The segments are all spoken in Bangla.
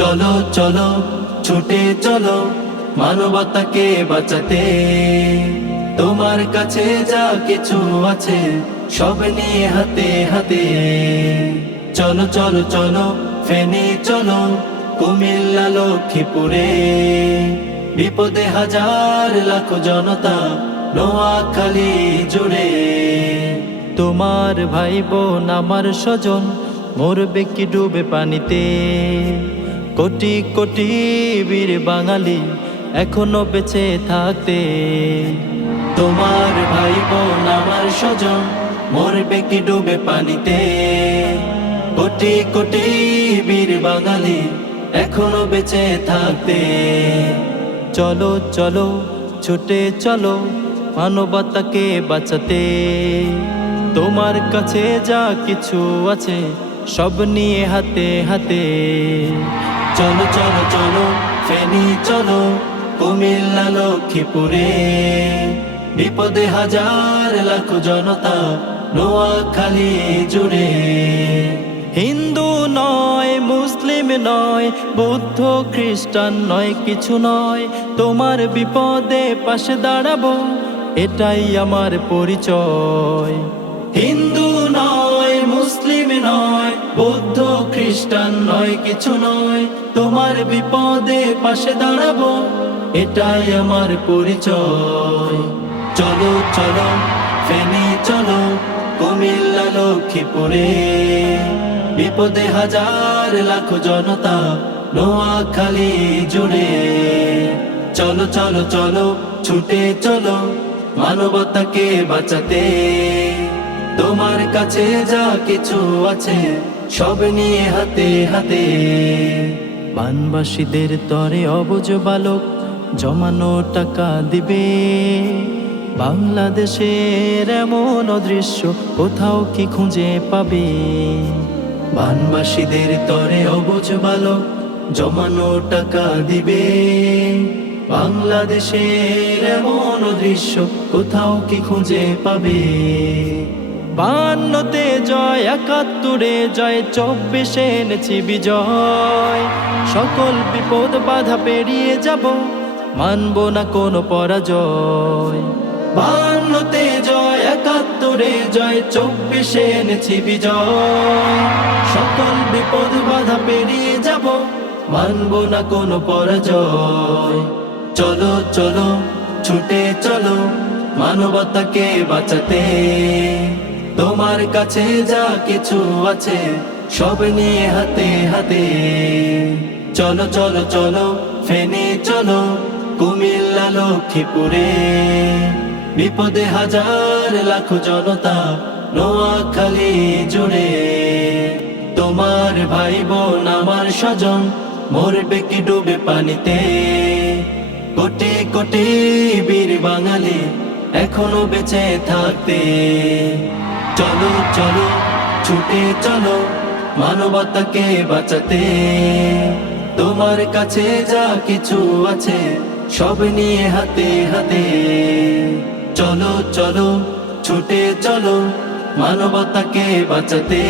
চলো চলো ছুটে চলো মানবতাকে বাঁচাতে, তোমার কাছে যা কিছু আছে সব নিয়ে হাতে হাতে। চলো চলো চলো ফেনী চলো কুমিল্লা লক্ষ্মীপুরে, বিপদে হাজার লাখো জনতা নোয়াখালী জুড়ে। তোমার ভাই বোন আমার স্বজন মরবে কি ডুবে পানিতে, কোটি কোটি বীর বাঙালি এখনো বেঁচে থাকতে। তোমার ভাই বোন আমার স্বজন মরবে কি ডুবে পানিতে, কোটি কোটি বীর বাঙালি এখনো বেঁচে থাকতে। চলো চলো ছুটে চলো মানবতাকে বাঁচাতে, তোমার কাছে যা কিছু আছে সব নিয়ে হাতে হাতে। চলো চলো চলো ফেনী চলো কুমিল্লা লক্ষ্মীপুরে, বিপদে হাজার লাখো জনতা নোয়াখালী জুড়ে। হিন্দু নয় মুসলিম নয় বৌদ্ধ খ্রিস্টান নয় কিছু নয়, তোমার বিপদে পাশে দাঁড়াবো এটাই আমার পরিচয়। হিন্দু নয় মুসলিম নয় বৌদ্ধ খ্রিস্টান নয় কিছু নয়, তোমার বিপদে পাশে দাঁড়াবো এটাই আমার পরিচয়। চলো চলো ফেনী চলো কুমিল্লা লক্ষ্মীপুরে, বিপদে হাজার লাখো জনতা নোয়াখালী জুড়ে। চলো চলো চলো ছুটে চলো মানবতাকে বাঁচাতে, তোমার কাছে যা কিছু আছে সব নিয়ে হাতে হাতে। বানবাসীদের তরে অবুঝ বালক জমানো টাকা দিবে, বাংলাদেশের এমন অদৃশ্য কোথাও কি খুঁজে পাবে। বানবাসীদের তরে অবুঝ বালক জমানো টাকা দিবে, বাংলাদেশের এমন অদৃশ্য কোথাও কি খুঁজে পাবে। 52তে জয় 71-এ জয় 24-এ এনেছি বিজয়, সকল বিপদ বাধা পেরিয়ে যাব মানব না কোনো পরাজয়। 52তে জয় 71-এ জয় 24-এ এনেছি বিজয়, সকল বিপদ বাধা পেরিয়ে যাব মানব না কোনো পরাজয়। চলো চলো ছুটে চলো মানবতাকে বাঁচাতে, তোমার কাছে যা কিছু আছে সব নিয়ে হাতে হাতে। চলো চলো চলো ফেনী চলো কুমিল্লা লক্ষ্মীপুরে, বিপদে হাজার লাখো জনতা নোয়াখালী জুড়ে। তোমার ভাই বোন আমার স্বজন মরবে কি ডুবে পানিতে, কোটি কোটি বীর বাঙালি এখনো বেঁচে থাকতে। চলো চলো ছুটে চলো মানবতাকে বাঁচাতে, তোমার কাছে যা কিছু আছে সব নিয়ে হাতে হাতে। চলো চলো ছুটে চলো মানবতাকে বাঁচাতে,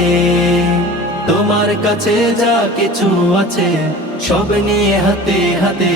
তোমার কাছে যা কিছু আছে সব নিয়ে হাতে হাতে।